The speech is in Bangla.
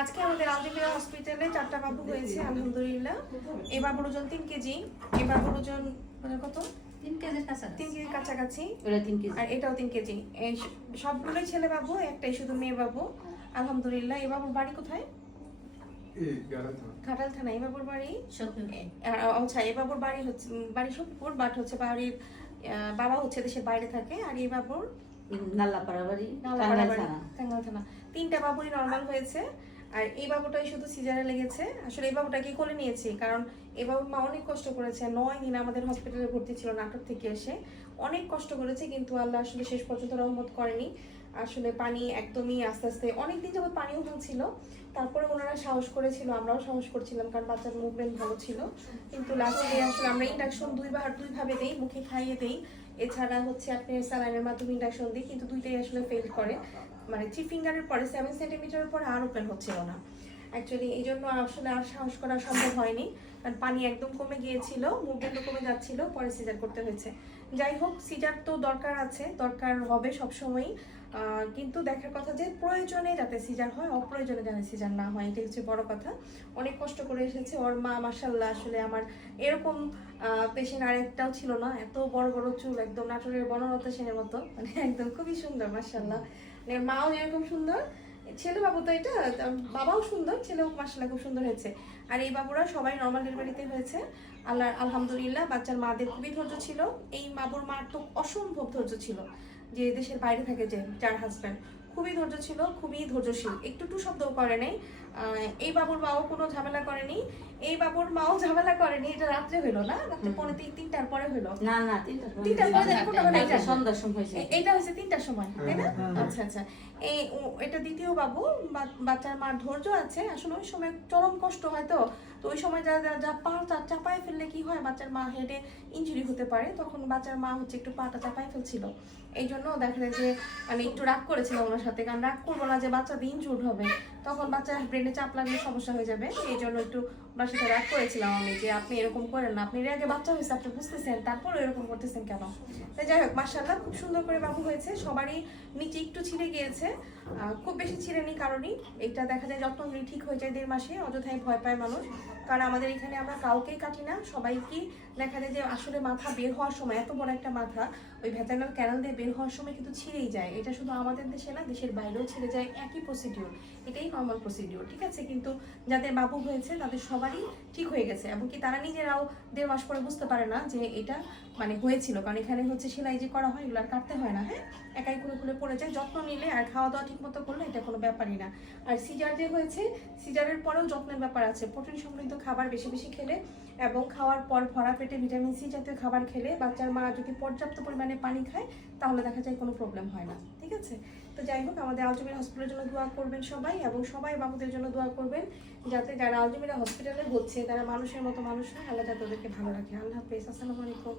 আজকে আমাদের আলজেমিরা হসপিটালে 4টা বাবু হয়েছে আলহামদুলিল্লাহ। এই বাবুর ওজন 3 কেজি, এই বাবুর ওজন কত? 3 কেজির কাছাকাছি। 3 কেজির কাছাকাছি। ওটা 3 কেজি। আর এটাও 3 কেজি। এই সবগুলোই ছেলে বাবু, একটাই শুধু মেয়ে বাবু আলহামদুলিল্লাহ। এই বাবুর বাড়ি কোথায়? ঘাটাল থানা। এই বাবুর বাড়ি আচ্ছা, এই বাবুর বাড়ি হচ্ছে বাড়ি সখীপুর, বাট হচ্ছে বাড়ির বাবা হচ্ছে দেশের বাইরে থাকে। আর এই বাবুর নাল্লাপাড়া বাড়ি, টাঙ্গাইল থানা। 3টা বাবুই নরমাল হয়েছে। আর এই বাবুটাই শুধু সিজারে লেগেছে। আসলে এই বাবুটাকে কোলে নিয়েছি কারণ এই বাবুর মা অনেক কষ্ট করেছে। 9 দিন আমাদের হসপিটালে ভর্তি ছিল নাটোর থেকে এসে, অনেক কষ্ট করেছে, কিন্তু আল্লাহ আসলে শেষ পর্যন্ত রহমত করেনি। আসলে পানি একদমই আস্তে আস্তে অনেকদিন যাবত পানিও হচ্ছিল, তারপরে ওনারা সাহস করেছিল, আমরাও সাহস করছিলাম কারণ বাচ্চার মুভমেন্ট ভালো ছিল। কিন্তু লাস্টে আসলে আমরা ইন্ডাকশন দুইভাবে দেই, মুখে খাইয়ে দেই, এছাড়া হচ্ছে আপনি স্যালাইনের মাধ্যমে ইন্ডাকশন দিই, কিন্তু দুইটাই আসলে ফেল করে। মানে 3 ফিঙ্গারের পরে 7 সেন্টিমিটারের পরে আর ওপেন হচ্ছিল না অ্যাকচুয়ালি। এই জন্য আসলে আর সাহস করা সম্ভব হয়নি, কারণ পানি একদম কমে গিয়েছিল, মুভমেন্টও কমে যাচ্ছিল, পরে সিজার করতে হয়েছে। যাই হোক, সিজার তো দরকার আছে, দরকার হবে সবসময়ই, কিন্তু দেখার কথা যে প্রয়োজনে যাতে সিজার হয়, অপ্রয়োজনে যেন সিজার না হয়, এটাই হচ্ছে বড় কথা। অনেক কষ্ট করে এসেছে ওর মা, মাশাআল্লাহ। আসলে আমার এরকম পেশেন্ট আরেকটাও ছিল না, এত বড় বড় চুল, একদম নাটোরের বনলতা সেনের মতো, মানে একদম খুবই সুন্দর মাশাআল্লাহ। মানে মাও এরকম সুন্দর, ছেলে বাবু তো এটা, বাবাও সুন্দর, ছেলেও মাশাআল্লাহ খুব সুন্দর হয়েছে। আর এই বাবুরা সবাই নর্মাল ডেলিভারিতে হয়েছে আল্লাহ আলহামদুলিল্লাহ। বাচ্চার মাদের খুবই ধৈর্য ছিল, এই বাবুর মার তো অসম্ভব ধৈর্য ছিল, যে দেশের বাইরে থাকে, যে যার হাজব্যান্ড, খুবই ধৈর্য ছিল, খুবই ধৈর্যশীল, একটু শব্দও করে নাই। এই বাবুর মাও কোনো ঝামেলা করেনি, এই বাবুর মাও ঝামেলা করেনি। এটা রাত্রে হইলো না, রাত্রে 3টার পরে হইলো না, 3টার পরে, সন্ধ্যার সময় হয়েছে। এইটা হচ্ছে 3টার সময়, তাই না? আচ্ছা আচ্ছা। এটা দ্বিতীয় বাবু। বাচ্চার মার ধৈর্য আছে, আসলে ওই সময় চরম কষ্ট হয়, তো ওই সময় যা পাটা চাপায় ফেললে কি হয়, বাচ্চার মা হেডে ইনজুরি হতে পারে, তখন বাচ্চার মা হচ্ছে একটু পাটা চাপায় ফেলছিল। এই জন্য দেখা যায় যে মানে একটু রাগ করেছিলাম ওনার সাথে, কারণ রাগ করবো না যে বাচ্চা ইনজুর্ড হবে, তখন বাচ্চার ব্রেনে চাপ লাগলে সমস্যা হয়ে যাবে। এই জন্য একটু ওনার সাথে রাগ করেছিলাম আমি, যে আপনি এরকম করেন না, আপনি এর আগে বাচ্চা হয়েছে, আপনি বুঝতেছেন, তারপর এরকম করতেছেন কেন? তাই যাই হোক, মাশাআল্লাহ খুব সুন্দর করে বাবু হয়েছে। সবারই নিচে একটু ছিঁড়ে গিয়েছে, খুব বেশি ছিঁড়েনি কারণই। এটা দেখা যায় যত্ন নিলে ঠিক হয়ে যায় 1.5 মাসে, অযথাই ভয় পায় মানুষ, কারণ আমাদের এখানে আমরা কাউকেই কাটি না, সবাইকেই দেখা যায় যে আসলে মাথা বের হওয়ার সময়, এত বড় একটা মাথা ওই ভ্যাজাইনাল ক্যানাল দিয়ে বের হওয়ার সময় কিন্তু ছিঁড়েই যায়। এটা শুধু আমাদের দেশে না, দেশের বাইরেও ছিঁড়ে যায়, একই প্রসিডিওর, এটাই নর্মাল প্রসিডিওর, ঠিক আছে? কিন্তু যাদের বাবু হয়েছে তাদের সবারই ঠিক হয়ে গেছে, এবং কি তারা নিজেরাও 1.5 মাস পরে বুঝতে পারে না যে এটা মানে হয়েছিল, কারণ এখানে হচ্ছে সেলাই যে করা হয়, এগুলো আর কাটতে হয় না। হ্যাঁ, একাই খুলে পড়ে যায়, যত্ন নিলে আর খাওয়া দাওয়া ঠিক মতো করলে এটা কোনো ব্যাপারই না। আর সিজার যে হয়েছে, সিজারের পরেও যত্নের ব্যাপার আছে। প্রোটিন সমৃদ্ধ খাবার বেশি বেশি খেলে, এবং খাওয়ার পর ভরা পেটে ভিটামিন সি জাতীয় খাবার খেলে, বাচ্চার মা যদি পর্যাপ্ত পরিমাণে পানি খায়, তাহলে দেখা যায় কোনো প্রবলেম হয় না, ঠিক আছে? তো যাই হোক, আমাদের আলজেমিরা হসপিটালের জন্য দোয়া করবেন সবাই, এবং সবাই বাবুদের জন্য দোয়া করবেন, যাতে যারা আলজেমিরা হসপিটালে হচ্ছে তারা মানুষের মতো মানুষ হয়, আল্লাহ যাতে ওদেরকে ভালো রাখে। আল্লাহ হাফেজ, আসসালামু আলাইকুম।